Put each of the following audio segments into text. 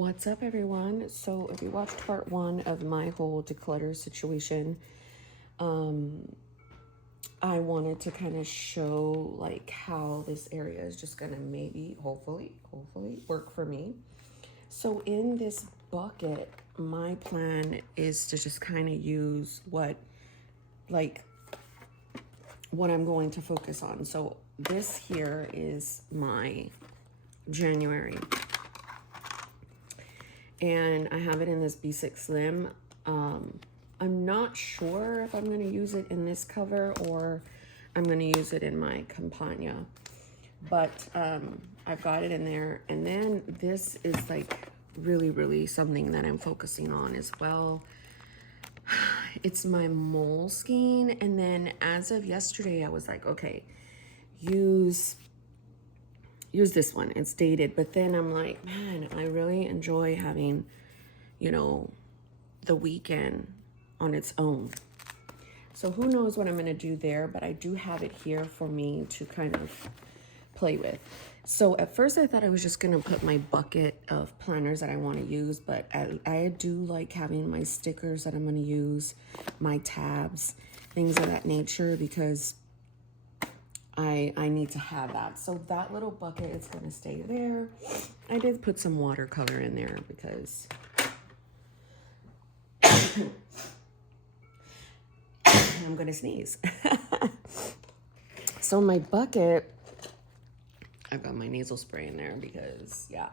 What's up, everyone? So if you watched part one of my whole declutter situation, I wanted to kind of show like how this area is just gonna maybe hopefully work for me. So in this bucket, my plan is to just kind of use like what I'm going to focus on. So this here is my January, and I have it in this B6 Slim. I'm not sure if I'm going to use it in this cover or I'm going to use it in my Campagna, but I've got it in there. And then this is like really something that I'm focusing on as well. It's my Moleskine, and then as of yesterday I was like, okay, use this one, it's dated. But then I'm like, man, I really enjoy having, the weekend on its own. So who knows what I'm going to do there, but I do have it here for me to kind of play with. So at first I thought I was just going to put my bucket of planners that I want to use, but I do like having my stickers that I'm going to use, my tabs, things of that nature, because I need to have that. So that little bucket is going to stay there. I did put some watercolor in there because I'm going to sneeze. So my bucket, I've got my nasal spray in there because, yeah.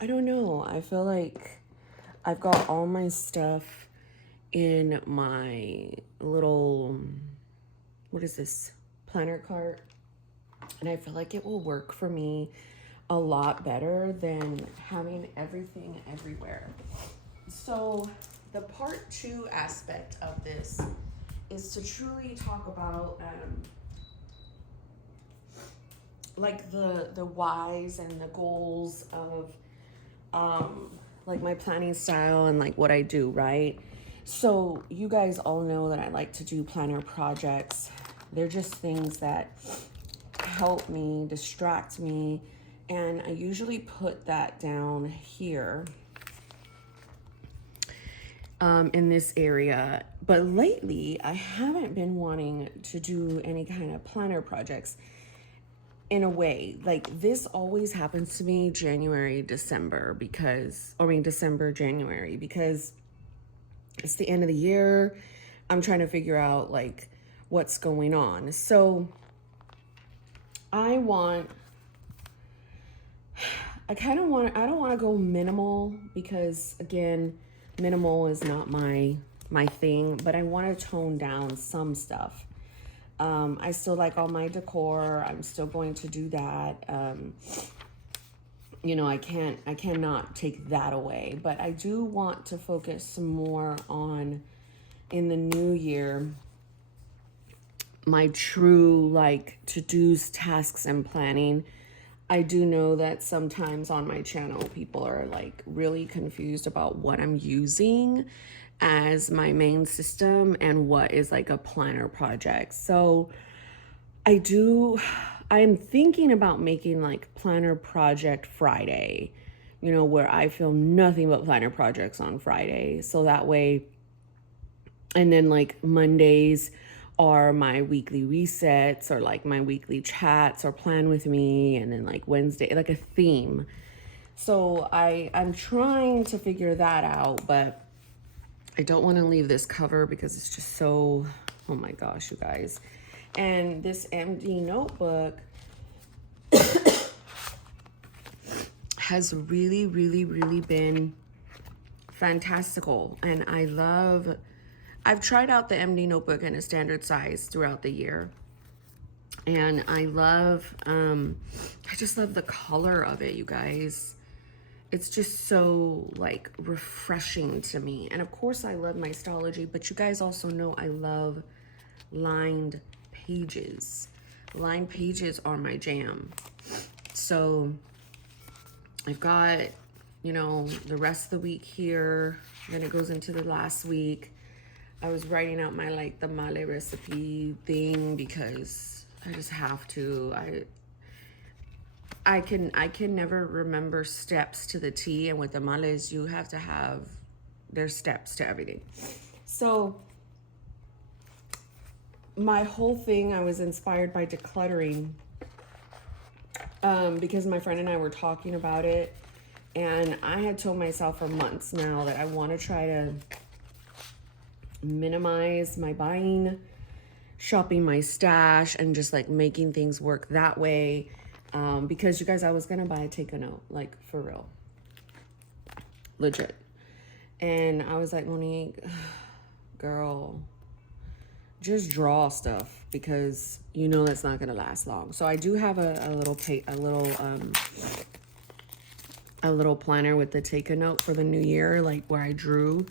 I don't know. I feel like I've got all my stuff in my little, what is this, planner cart. And I feel like it will work for me a lot better than having everything everywhere. So the part two aspect of this is to truly talk about like the whys and the goals of like my planning style and like what I do, right? So you guys all know that I like to do planner projects. They're just things that help me, distract me, and I usually put that down here in this area. But lately I haven't been wanting to do any kind of planner projects. In a way, like this always happens to me January, December, December, January, because it's the end of the year. I'm trying to figure out like what's going on. So I don't want to go minimal, because again, minimal is not my thing, but I want to tone down some stuff. I still like all my decor. I'm still going to do that. I cannot take that away, but I do want to focus more on, in the new year, my true like to-dos, tasks, and planning. I do know that sometimes on my channel, people are like really confused about what I'm using as my main system and what is like a planner project. So I'm thinking about making like Planner Project Friday, where I film nothing but planner projects on Friday. So that way, and then like Mondays are my weekly resets or like my weekly chats or plan with me. And then like Wednesday, like a theme. So I'm trying to figure that out, but I don't want to leave this cover because it's just so, oh my gosh, you guys. And this MD notebook has really been fantastical. And I've tried out the MD notebook in a standard size throughout the year. And I just love the color of it, you guys. It's just so like refreshing to me. And of course I love my Stalogy, but you guys also know I love lined pages. Lined pages are my jam. So I've got, the rest of the week here. Then it goes into the last week. I was writing out my like the male recipe thing because I just have to. I can never remember steps to the T, and with tamales you have to have, there's steps to everything. So my whole thing, I was inspired by decluttering, because my friend and I were talking about it, and I had told myself for months now that I want to try to minimize my buying, shopping my stash, and just like making things work that way. Because you guys, I was gonna buy a Take a Note, like for real, legit. And I was like, Monique, girl, just draw stuff, because you know that's not gonna last long. So I do have a little planner with the Take a Note for the new year, like where I drew.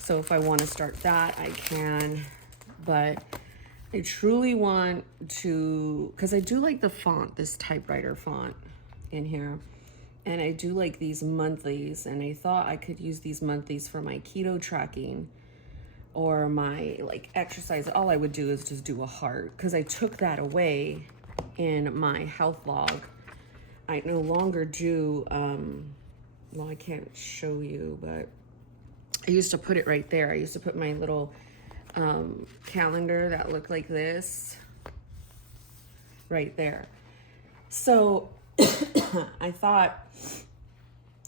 So if I want to start that, I can. But I truly want to, because I do like the font, this typewriter font in here. And I do like these monthlies, and I thought I could use these monthlies for my keto tracking or my like exercise. All I would do is just do a heart, because I took that away in my health log. I no longer do, well, I can't show you, but I used to put it right there. I used to put my little calendar that looked like this right there. So I thought,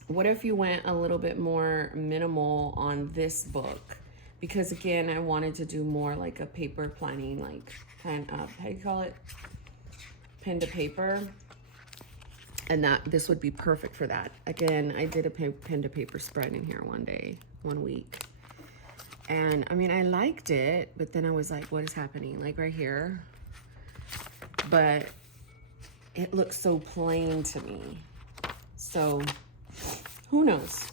what if you went a little bit more minimal on this book? Because again, I wanted to do more like a paper planning, like pen, how do you call it? Pen to paper. And that this would be perfect for that. Again, I did a pen to paper spread in here one week. And I mean, I liked it, but then I was like, what is happening? Like right here. But it looks so plain to me. So who knows?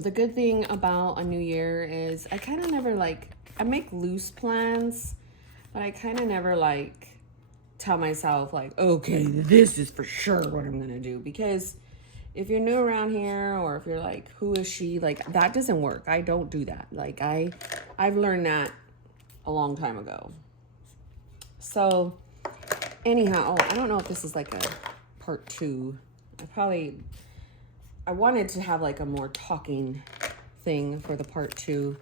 The good thing about a new year is I kind of never like, I make loose plans, but I kind of never like tell myself like, okay, this is for sure what I'm gonna do. Because if you're new around here, or if you're like, who is she? Like, that doesn't work. I don't do that. Like, I've learned that a long time ago. So anyhow, I don't know if this is like a part 2. I wanted to have like a more talking thing for the part 2.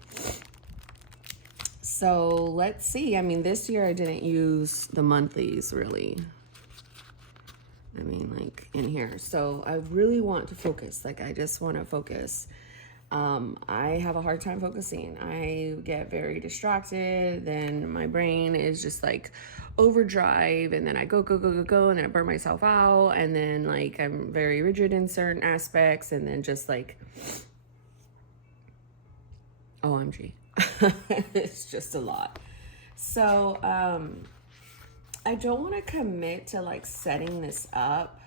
So let's see. I mean, this year I didn't use the monthlies really. I mean, like in here. So I really want to focus. Like, I just want to focus. I have a hard time focusing. I get very distracted. Then my brain is just like overdrive. And then I go, and then I burn myself out. And then like, I'm very rigid in certain aspects. And then just like, OMG. It's just a lot. So, I don't want to commit to like setting this up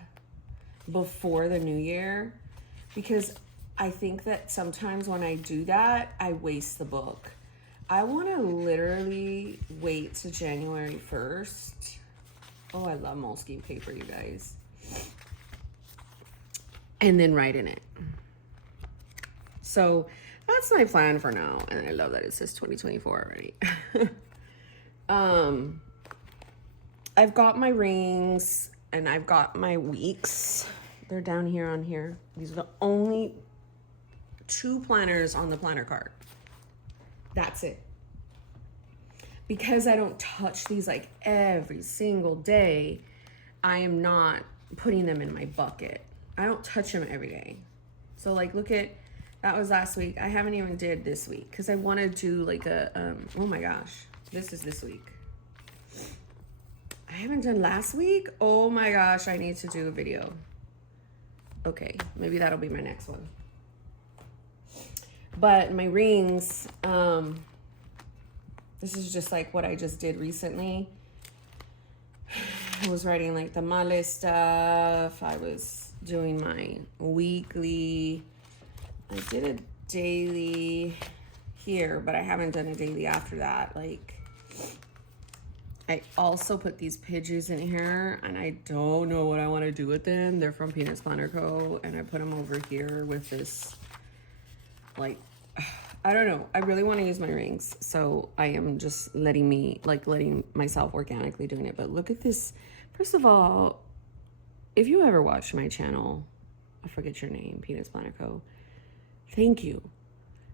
before the new year, because I think that sometimes when I do that, I waste the book. I want to literally wait to January 1st. Oh, I love Moleskine paper, you guys. And then write in it. So that's my plan for now. And I love that it says 2024 already. I've got my rings and I've got my weeks. They're down here on here. These are the only 2 planners on the planner card. That's it. Because I don't touch these like every single day, I am not putting them in my bucket. I don't touch them every day. So like, look at, that was last week. I haven't even did this week because I want to do like a, oh my gosh, this is this week. I haven't done last week. Oh my gosh, I need to do a video. Okay, maybe that'll be my next one. But my rings, this is just like what I just did recently. I was writing like the male stuff. I was doing my weekly. I did a daily here, but I haven't done a daily after that. Like, I also put these Pidgeys in here, and I don't know what I want to do with them. They're from Peanuts Planner Co., and I put them over here with this, like, I don't know. I really want to use my rings, so I am just letting myself organically doing it. But look at this. First of all, if you ever watch my channel, I forget your name, Penis Planner Co. Thank you.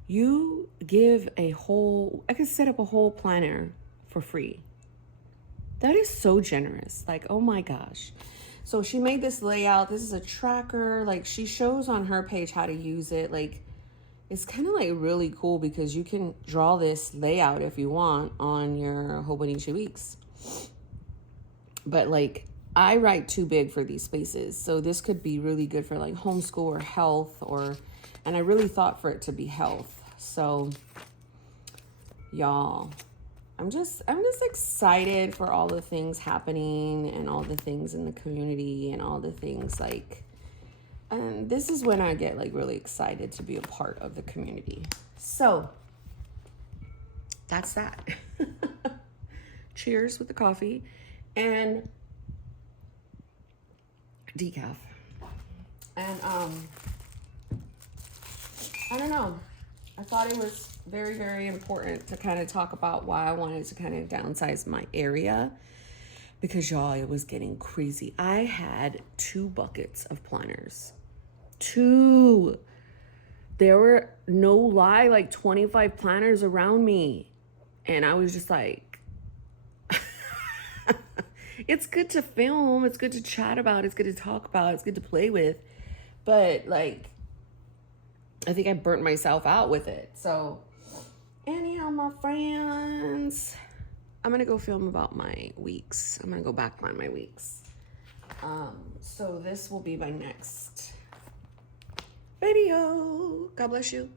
You give a whole, I could set up a whole planner for free. That is so generous. Like, oh my gosh. So she made this layout. This is a tracker. Like, she shows on her page how to use it. Like, it's kind of like really cool because you can draw this layout if you want on your Hobonichi Weeks. But like, I write too big for these spaces. So this could be really good for like homeschool or health or, and I really thought for it to be health. So y'all, I'm just excited for all the things happening and all the things in the community and all the things like, and this is when I get like really excited to be a part of the community. So that's that. Cheers with the coffee and decaf. And I don't know. I thought it was very, very important to kind of talk about why I wanted to kind of downsize my area because y'all, it was getting crazy. I had 2 buckets of planners. 2. There were, no lie, like 25 planners around me. And I was just like, it's good to film, it's good to chat about, it's good to talk about, it's good to play with. But like, I think I burnt myself out with it. So anyhow, my friends, I'm gonna go film about my weeks. I'm gonna go back on my weeks. So this will be my next video. God bless you.